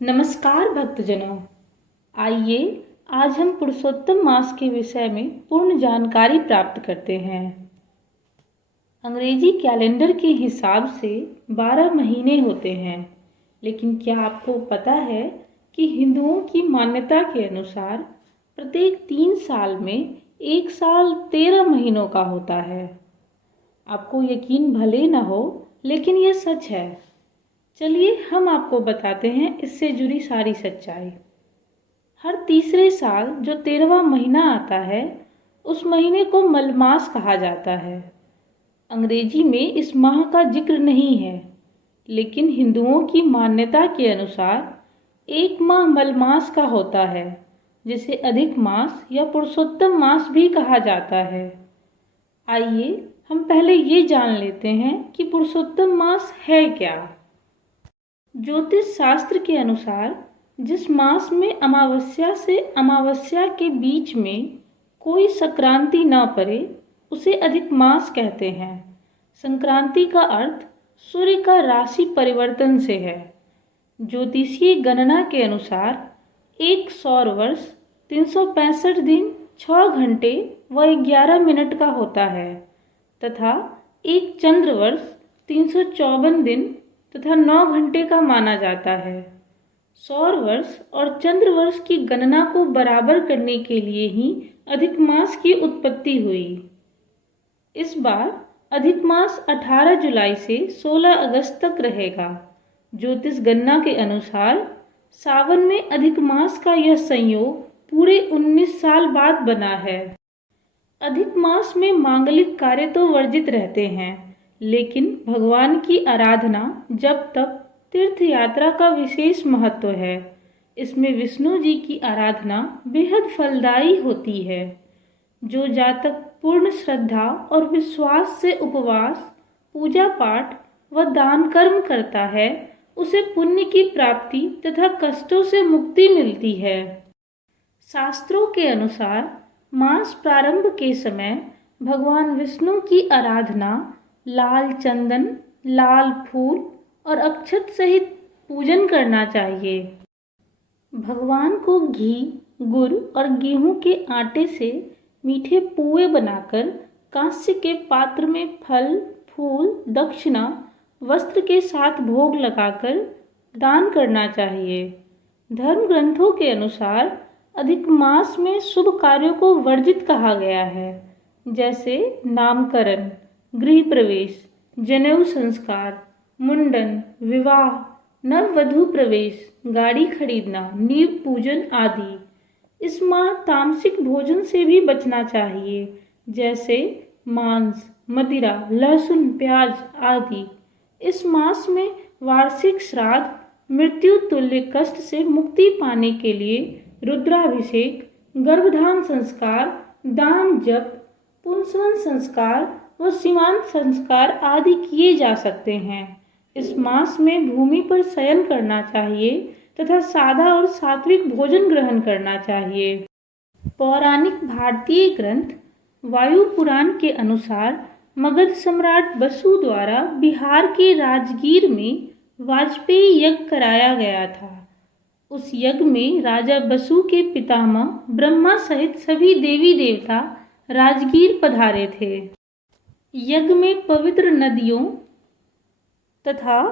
नमस्कार भक्तजनों। आइए आज हम पुरुषोत्तम मास के विषय में पूर्ण जानकारी प्राप्त करते हैं। अंग्रेजी कैलेंडर के हिसाब से 12 महीने होते हैं, लेकिन क्या आपको पता है कि हिंदुओं की मान्यता के अनुसार प्रत्येक 3 साल में एक साल 13 महीनों का होता है। आपको यकीन भले न हो, लेकिन यह सच है। चलिए हम आपको बताते हैं इससे जुड़ी सारी सच्चाई। हर तीसरे साल जो 13वां महीना आता है, उस महीने को मलमास कहा जाता है। अंग्रेजी में इस माह का जिक्र नहीं है, लेकिन हिंदुओं की मान्यता के अनुसार एक माह मलमास का होता है, जिसे अधिक मास या पुरुषोत्तम मास भी कहा जाता है। आइए हम पहले ये जान लेते हैं कि पुरुषोत्तम मास है क्या। ज्योतिष शास्त्र के अनुसार जिस मास में अमावस्या से अमावस्या के बीच में कोई संक्रांति न पड़े, उसे अधिक मास कहते हैं। संक्रांति का अर्थ सूर्य का राशि परिवर्तन से है। ज्योतिषीय गणना के अनुसार एक सौर वर्ष 365 दिन 6 घंटे व 11 मिनट का होता है तथा एक चंद्र वर्ष 354 दिन तथा 9 घंटे का माना जाता है। सौर वर्ष और चंद्र वर्ष की गणना को बराबर करने के लिए ही अधिक मास की उत्पत्ति हुई। इस बार अधिक मास 18 जुलाई से 16 अगस्त तक रहेगा। ज्योतिष गणना के अनुसार सावन में अधिक मास का यह संयोग पूरे 19 साल बाद बना है। अधिक मास में मांगलिक कार्य तो वर्जित रहते हैं, लेकिन भगवान की आराधना, जप तप, तीर्थ यात्रा का विशेष महत्व है। इसमें विष्णु जी की आराधना बेहद फलदायी होती है। जो जातक पूर्ण श्रद्धा और विश्वास से उपवास, पूजा पाठ व दान कर्म करता है, उसे पुण्य की प्राप्ति तथा कष्टों से मुक्ति मिलती है। शास्त्रों के अनुसार मास प्रारंभ के समय भगवान विष्णु की आराधना लाल चंदन, लाल फूल और अक्षत सहित पूजन करना चाहिए। भगवान को घी, गुड़ और गेहूं के आटे से मीठे पुए बनाकर कांस्य के पात्र में फल, फूल, दक्षिणा, वस्त्र के साथ भोग लगाकर दान करना चाहिए। धर्म ग्रंथों के अनुसार अधिक मास में शुभ कार्यों को वर्जित कहा गया है, जैसे नामकरण, गृह प्रवेश, जनेऊ संस्कार, मुंडन, विवाह, नववधू प्रवेश, गाड़ी खरीदना, नींव पूजन आदि। इस माह तामसिक भोजन से भी बचना चाहिए, जैसे मांस, मदिरा, लहसुन, प्याज आदि। इस मास में वार्षिक श्राद्ध, मृत्यु तुल्य कष्ट से मुक्ति पाने के लिए रुद्राभिषेक, गर्भधान संस्कार, दान जप, पुंसवन संस्कार व सीमांत संस्कार आदि किए जा सकते हैं। इस मास में भूमि पर शयन करना चाहिए तथा सादा और सात्विक भोजन ग्रहण करना चाहिए। पौराणिक भारतीय ग्रंथ वायु पुराण के अनुसार मगध सम्राट बसु द्वारा बिहार के राजगीर में वाजपेयी यज्ञ कराया गया था। उस यज्ञ में राजा बसु के पितामह ब्रह्मा सहित सभी देवी देवता राजगीर पधारे थे। यज्ञ में पवित्र नदियों तथा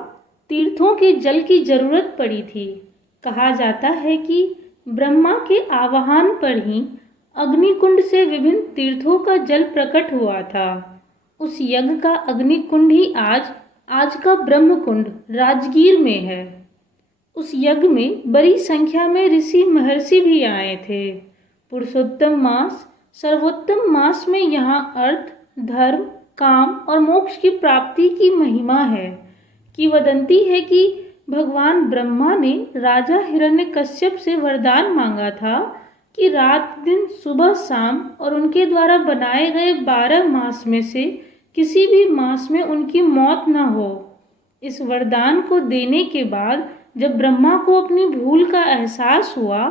तीर्थों के जल की जरूरत पड़ी थी। कहा जाता है कि ब्रह्मा के आवाहन पर ही अग्निकुंड से विभिन्न तीर्थों का जल प्रकट हुआ था। उस यज्ञ का अग्निकुंड ही आज का ब्रह्मकुंड राजगीर में है। उस यज्ञ में बड़ी संख्या में ऋषि महर्षि भी आए थे। पुरुषोत्तम मास सर्वोत्तम मास में यहाँ अर्थ, धर्म, काम और मोक्ष की प्राप्ति की महिमा है। किंवदंती है कि भगवान ब्रह्मा ने राजा हिरण्यकश्यप से वरदान मांगा था कि रात दिन, सुबह शाम और उनके द्वारा बनाए गए 12 मास में से किसी भी मास में उनकी मौत न हो। इस वरदान को देने के बाद जब ब्रह्मा को अपनी भूल का एहसास हुआ,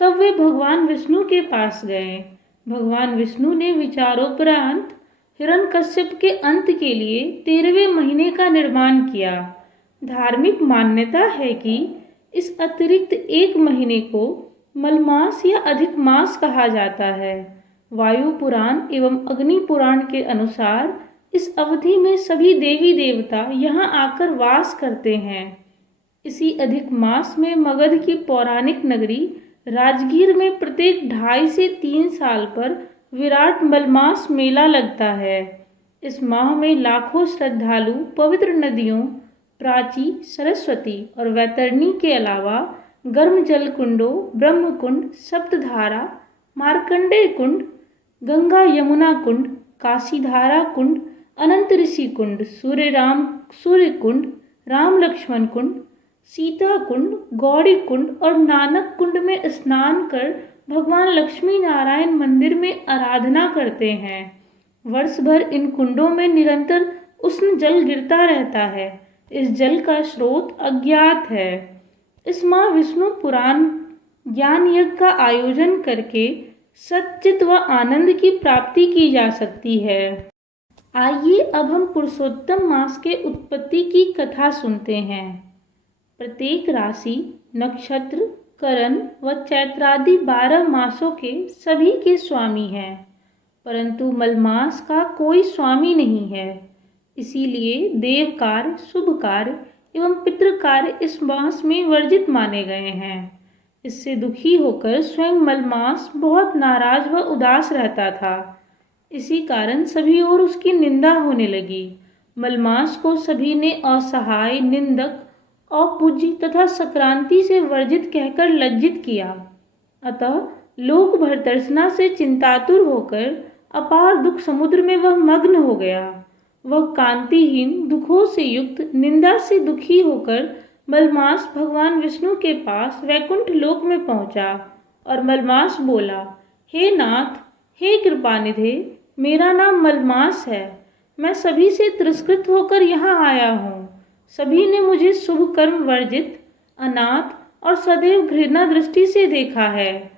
तब वे भगवान विष्णु के पास गए। भगवान विष्णु ने विचारोपरांत हिरण्यकश्यप के अंत के लिए 13वें महीने का निर्माण किया। धार्मिक मान्यता है कि इस अतिरिक्त एक महीने को मलमास या अधिक मास कहा जाता है। वायु पुराण एवं अग्नि पुराण के अनुसार इस अवधि में सभी देवी देवता यहाँ आकर वास करते हैं। इसी अधिक मास में मगध की पौराणिक नगरी राजगीर में प्रत्येक 2.5 से 3 साल पर विराट मलमास मेला लगता है। इस माह में लाखों श्रद्धालु पवित्र नदियों प्राची, सरस्वती और वैतरणी के अलावा गर्म जल कुंडों, ब्रह्म कुंड, सप्तधारा, मार्कंडेय कुंड, गंगा यमुना कुंड, काशीधारा कुंड, अनंत ऋषि कुंड, सूर्य कुंड, राम लक्ष्मण कुंड, सीता कुंड, गौड़ी कुंड और नानक कुंड में स्नान कर भगवान लक्ष्मी नारायण मंदिर में आराधना करते हैं। वर्ष भर इन कुंडों में निरंतर उष्ण जल गिरता रहता है। इस जल का स्रोत अज्ञात है। इस माह विष्णु पुराण ज्ञान यज्ञ का आयोजन करके सच्चित व आनंद की प्राप्ति की जा सकती है। आइए अब हम पुरुषोत्तम मास के उत्पत्ति की कथा सुनते हैं। प्रत्येक राशि, नक्षत्र, करण व चैत्रादि 12 मासों के सभी के स्वामी हैं, परंतु मलमास का कोई स्वामी नहीं है। इसीलिए देव कार्य, शुभ कार्य एवं पितृ कार्य इस मास में वर्जित माने गए हैं। इससे दुखी होकर स्वयं मलमास बहुत नाराज व उदास रहता था। इसी कारण सभी ओर उसकी निंदा होने लगी। मलमास को सभी ने असहाय, निंदक, अपूज्य तथा संक्रांति से वर्जित कहकर लज्जित किया। अतः लोक भर्त्सना से चिंतातुर होकर अपार दुख समुद्र में वह मग्न हो गया। वह कांतिहीन, दुखों से युक्त, निंदा से दुखी होकर मलमास भगवान विष्णु के पास वैकुंठ लोक में पहुंचा और मलमास बोला, हे नाथ, हे कृपानिधे, मेरा नाम मलमास है। मैं सभी से तिरस्कृत होकर यहाँ आया हूँ। सभी ने मुझे शुभ कर्म वर्जित, अनाथ और सदैव घृणा दृष्टि से देखा है।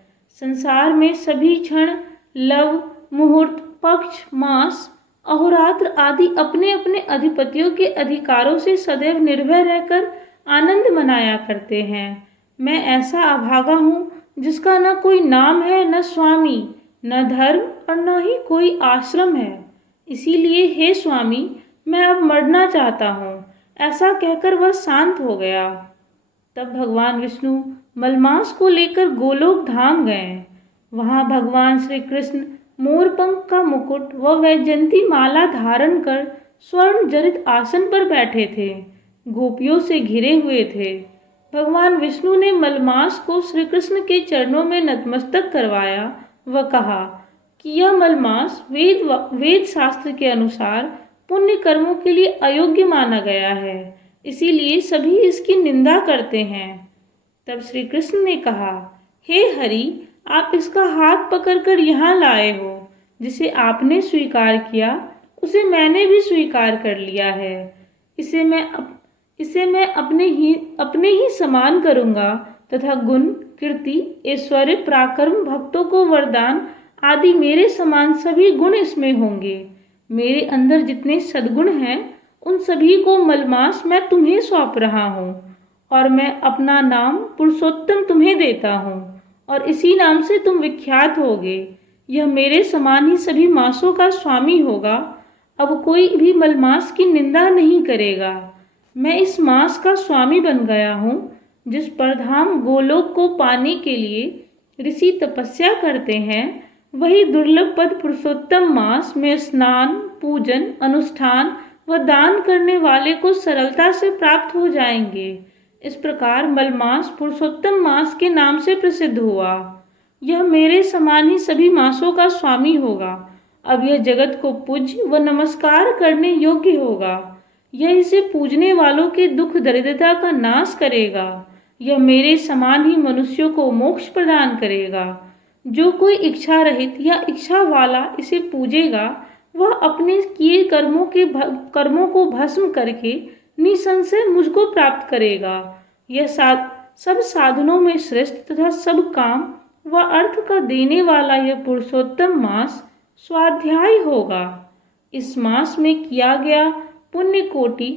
संसार में सभी क्षण लव, मुहूर्त, पक्ष, मास, अहोरात्र आदि अपने अपने अधिपतियों के अधिकारों से सदैव निर्भय रहकर आनंद मनाया करते हैं। मैं ऐसा अभागा हूँ जिसका न कोई नाम है, न स्वामी, न धर्म और न ही कोई आश्रम है। इसीलिए हे स्वामी, मैं अब मरना चाहता हूँ। ऐसा कहकर वह शांत हो गया। तब भगवान विष्णु मलमास को लेकर गोलोक धाम गए। वहां भगवान श्री कृष्ण मोरपंख का मुकुट व वैजयंती माला धारण कर स्वर्ण जड़ित आसन पर बैठे थे, गोपियों से घिरे हुए थे। भगवान विष्णु ने मलमास को श्री कृष्ण के चरणों में नतमस्तक करवाया व कहा कि यह मलमास वेद शास्त्र के अनुसार पुण्य कर्मों के लिए अयोग्य माना गया है, इसीलिए सभी इसकी निंदा करते हैं। तब श्री कृष्ण ने कहा, हे हरि, आप इसका हाथ पकड़कर यहाँ लाए हो। जिसे आपने स्वीकार किया उसे मैंने भी स्वीकार कर लिया है। इसे मैं अपने ही समान करूँगा तथा गुण, कीर्ति, ऐश्वर्य, पराक्रम, भक्तों को वरदान आदि मेरे समान सभी गुण इसमें होंगे। मेरे अंदर जितने सद्गुण हैं उन सभी को मलमास मैं तुम्हें सौंप रहा हूँ और मैं अपना नाम पुरुषोत्तम तुम्हें देता हूँ और इसी नाम से तुम विख्यात होगे। यह मेरे समान ही सभी मासों का स्वामी होगा। अब कोई भी मलमास की निंदा नहीं करेगा। मैं इस मास का स्वामी बन गया हूँ। जिस परधाम गोलोक को पाने के लिए ऋषि तपस्या करते हैं, वही दुर्लभ पद पुरुषोत्तम मास में स्नान, पूजन, अनुष्ठान व दान करने वाले को सरलता से प्राप्त हो जाएंगे। इस प्रकार मलमास पुरुषोत्तम मास के नाम से प्रसिद्ध हुआ। यह मेरे समान ही सभी मासों का स्वामी होगा। अब यह जगत को पूज्य व नमस्कार करने योग्य होगा। यह इसे पूजने वालों के दुख दरिद्रता का नाश करेगा। यह मेरे समान ही मनुष्यों को मोक्ष प्रदान करेगा। जो कोई इच्छा रहित या इच्छा वाला इसे पूजेगा, वह अपने किए कर्मों को भस्म करके निसंशय मुझको प्राप्त करेगा। यह सब साधनों में श्रेष्ठ तथा सब काम व अर्थ का देने वाला यह पुरुषोत्तम मास स्वाध्याय होगा। इस मास में किया गया पुण्य कोटि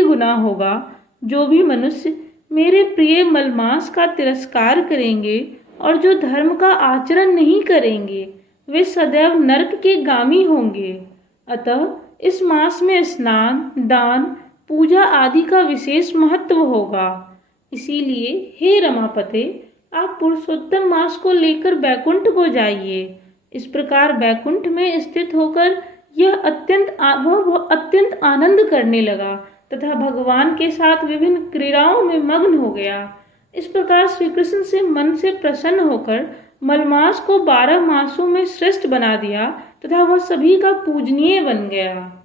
गुना होगा। जो भी मनुष्य मेरे प्रिय मलमास का तिरस्कार करेंगे और जो धर्म का आचरण नहीं करेंगे वे सदैव नरक के गामी होंगे। अतः इस मास में स्नान, दान, पूजा आदि का विशेष महत्व होगा। इसीलिए हे रमापते, आप पुरुषोत्तम मास को लेकर बैकुंठ को जाइए। इस प्रकार बैकुंठ में स्थित होकर यह अत्यंत आनंद करने लगा तथा भगवान के साथ विभिन्न क्रीड़ाओं में मग्न हो गया। इस प्रकार श्री कृष्ण से मन से प्रसन्न होकर मलमास को 12 मासों में श्रेष्ठ बना दिया तथा वह सभी का पूजनीय बन गया।